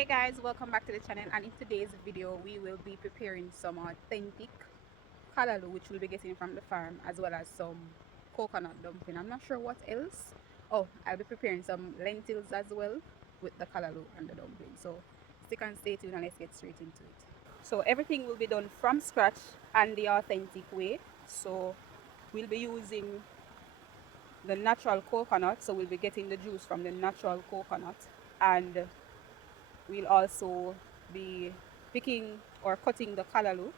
Hey guys, welcome back to the channel, and in today's video we will be preparing some authentic kalaloo which we'll be getting from the farm, as well as some coconut dumpling. I'm not sure what else. Oh, I'll be preparing some lentils as well with the kalaloo and the dumpling. So stick and stay tuned and let's get straight into it. So everything will be done from scratch and the authentic way. So we'll be using the natural coconut, so we'll be getting the juice from the natural coconut, and we'll also be picking or cutting the kalaloo.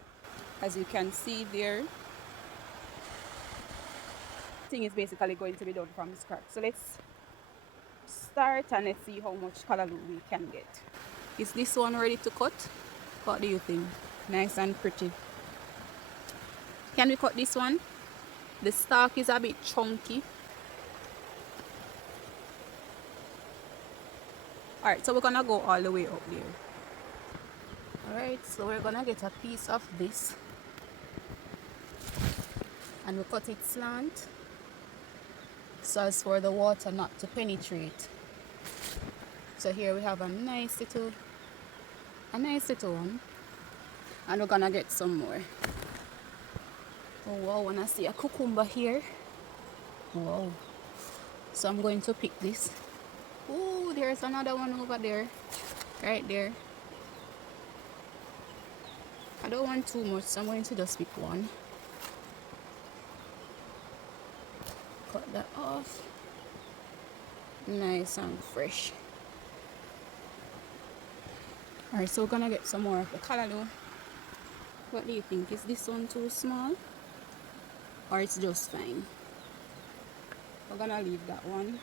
As you can see there, thing is basically going to be done from scratch. So let's start and let's see how much kalaloo we can get. Is this one ready to cut? What do you think? Nice and pretty. Can we cut this one? The stalk is a bit chunky. Alright, so we're gonna go all the way up there. Alright, so we're gonna get a piece of this and we cut it slant so as for the water not to penetrate. So here we have a nice little one, and we're gonna get some more. Oh wow, when I see a cucumber here, wow. So I'm going to pick this. Oh, there's another one over there, right there. I don't want too much, so I'm going to just pick one. Cut that off. Nice and fresh. Alright, so we're gonna get some more of the kalaloo. What do you think? Is this one too small? Or it's just fine? We're gonna leave that one.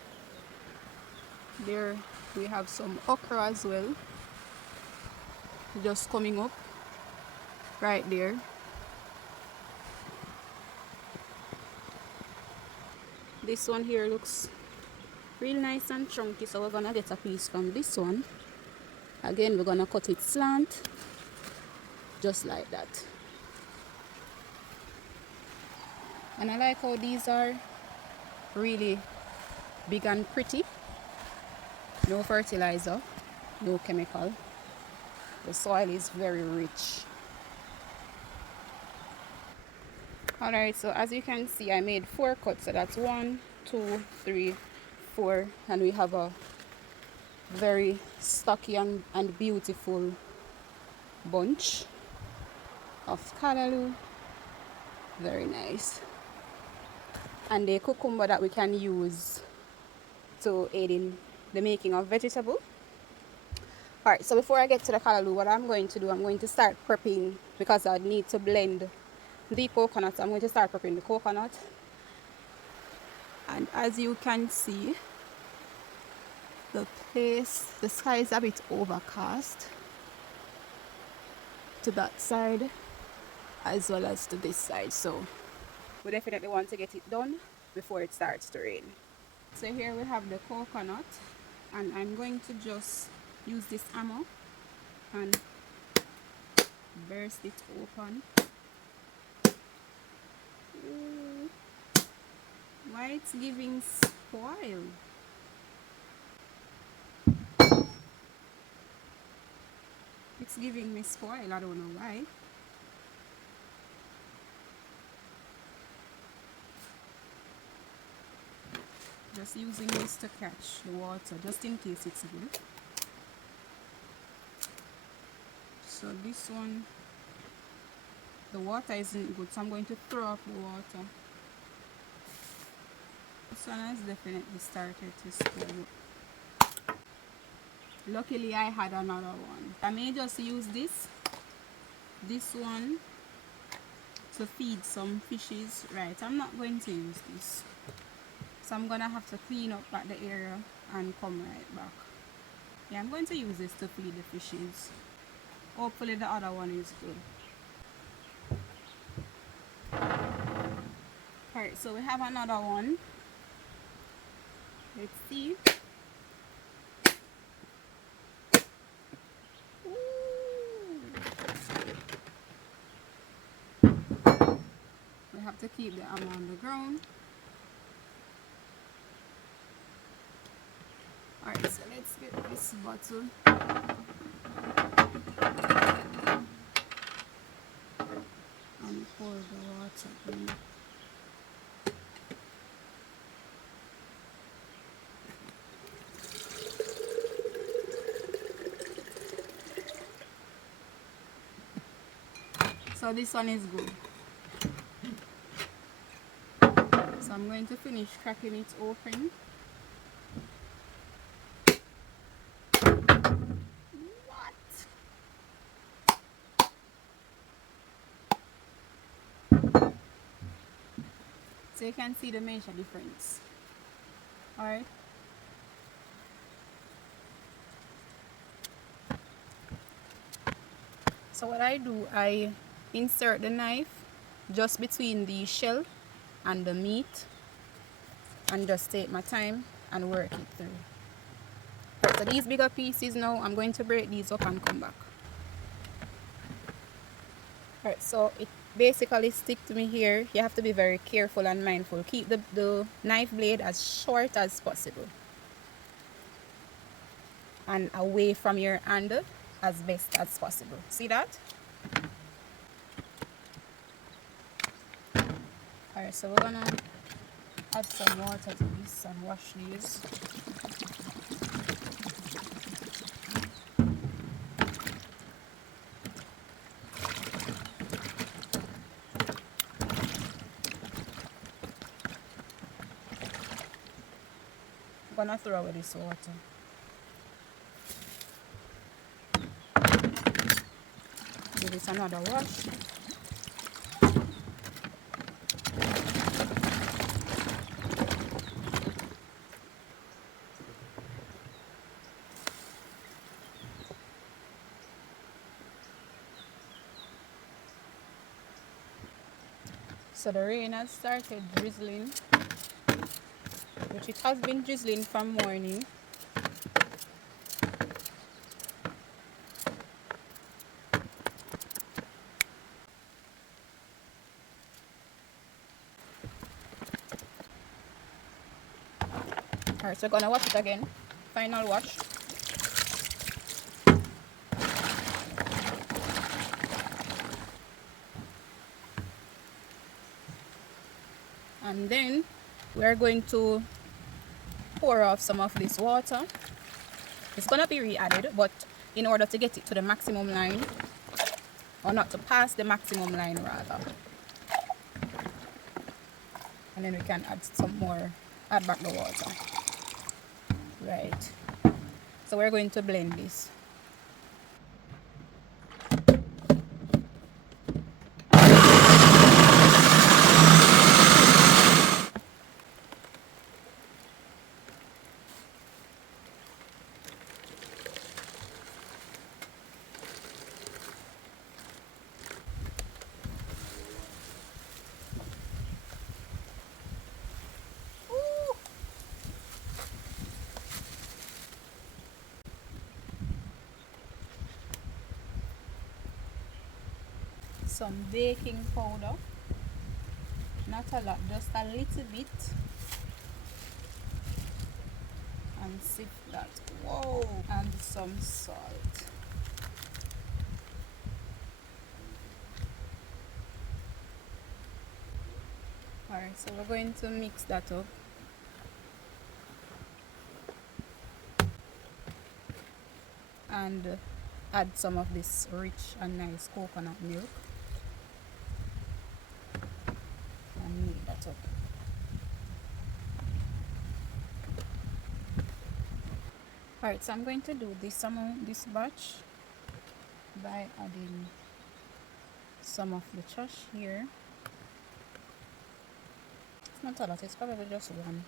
There we have some okra as well. Just coming up. Right there. This one here looks real nice and chunky, so we're gonna get a piece from this one. Again, we're gonna cut it slant, just like that. And I like how these are really big and pretty. No fertilizer, no chemical. The soil is very rich. Alright, so as you can see, I made 4 cuts. So that's 1, 2, 3, 4, and we have a very stocky and beautiful bunch of kalaloo. Very nice. And the cucumber that we can use to aid in the making of vegetable. Alright, so before I get to the kalaloo, what I'm going to do, I'm going to start prepping, because I need to blend the coconut. I'm going to start prepping the coconut. And as you can see, the sky is a bit overcast to that side as well as to this side, so we definitely want to get it done before it starts to rain. So here we have the coconut, and I'm going to just use this hammer and burst it open. Ooh, why it's giving spoil? It's giving me spoil, I don't know why. Just using this to catch the water, just in case it's good. So this one, the water isn't good, so I'm going to throw off the water. This one has definitely started to spoil. Luckily I had another one. I may just use this one to feed some fishes. Right, I'm not going to use this, so I'm gonna have to clean up at the area and come right back. Yeah, I'm going to use this to feed the fishes. Hopefully the other one is good. Alright, so we have another one. Let's see. We have to keep the hammer on the ground. Alright, so let's get this bottle. So this one is good. So I'm going to finish cracking it open. What? So you can see the major difference. Alright. So what I do, I insert the knife just between the shell and the meat and just take my time and work it through. Right, so these bigger pieces now, I'm going to break these up and come back. Alright, so it basically stick to me here. You have to be very careful and mindful. Keep the knife blade as short as possible and away from your hand as best as possible. See that? Alright, so we're gonna add some water to this and wash these. I'm gonna throw away this water. Give it another wash. So the rain has started drizzling, which it has been drizzling from morning. Alright, so we're gonna wash it again. Final wash. And then we're going to pour off some of this water. It's gonna be re-added, but in order to get it to the maximum line, or not to pass the maximum line rather. And then we can add some more, add back the water. Right. So we're going to blend this. Some baking powder, not a lot, just a little bit, and sift that. Whoa! And some salt. Alright, so we're going to mix that up. And add some of this rich and nice coconut milk. And knead that up. Alright, so I'm going to do this amount, this batch, by adding some of the trash here. It's not a lot, it's probably just one.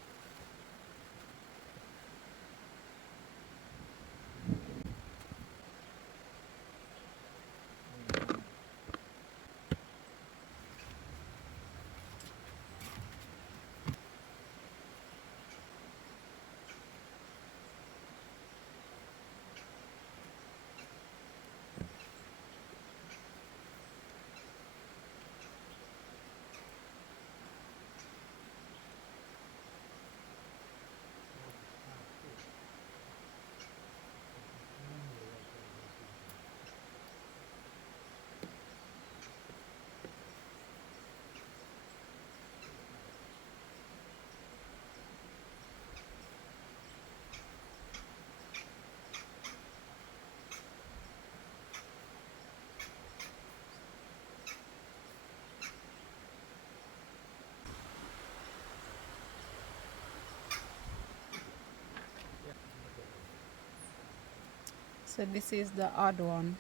So this is the odd one.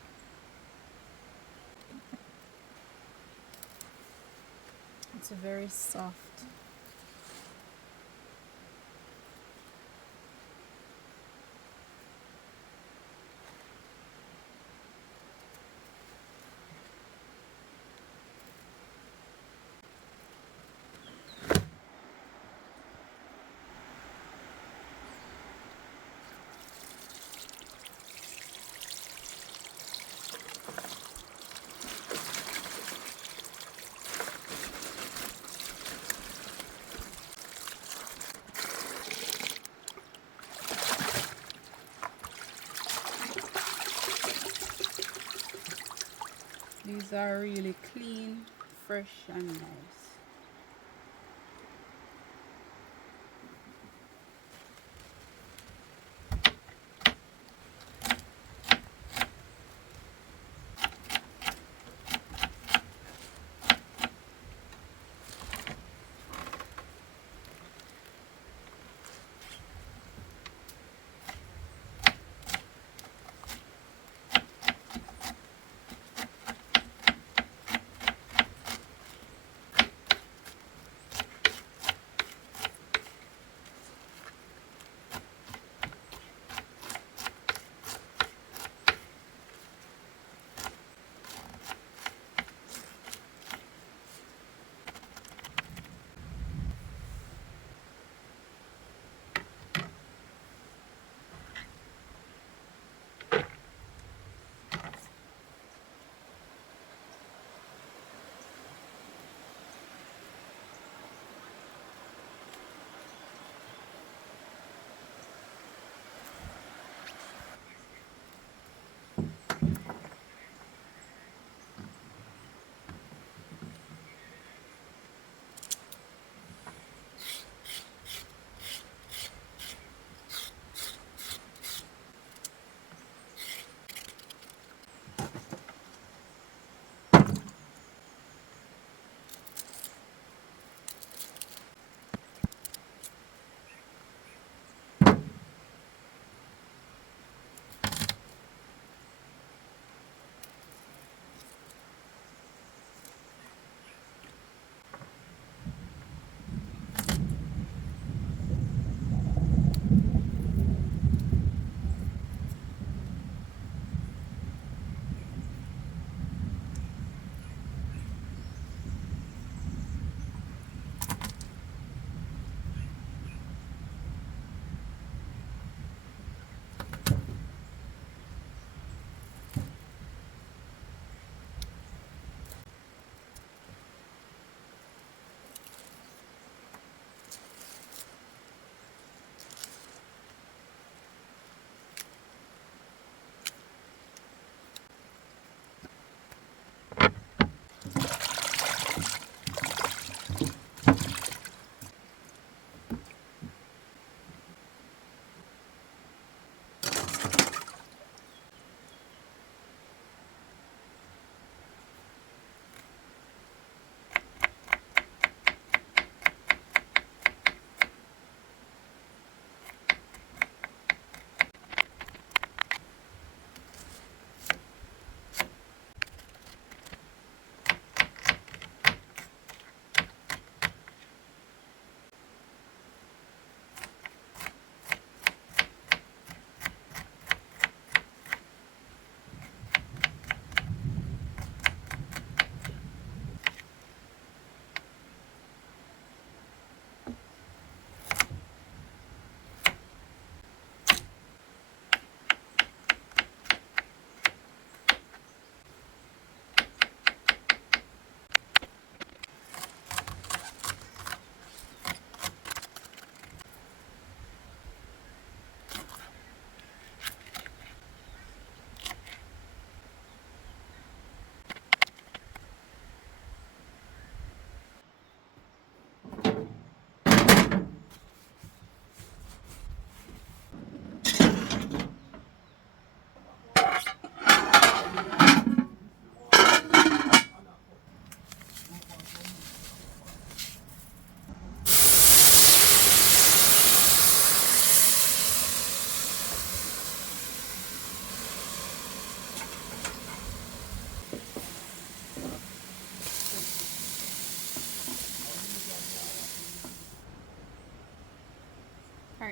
It's very soft. These are really clean, fresh, and nice.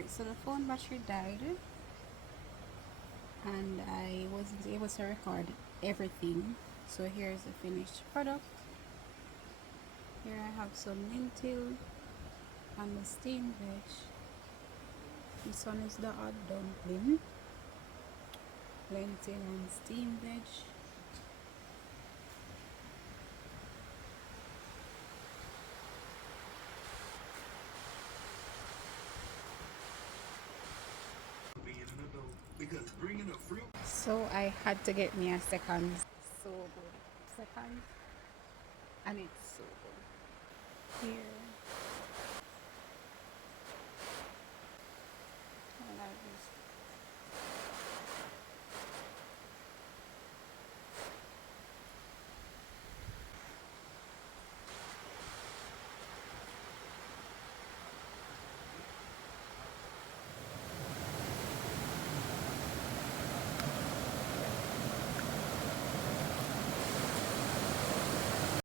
so the phone battery died and I wasn't able to record everything. So here's the finished product. Here I have some lentil and the steamed veg. This one is the hot dumpling. Lentil and steamed veg. So I had to get me a second. So good. Second. And it's so good. Here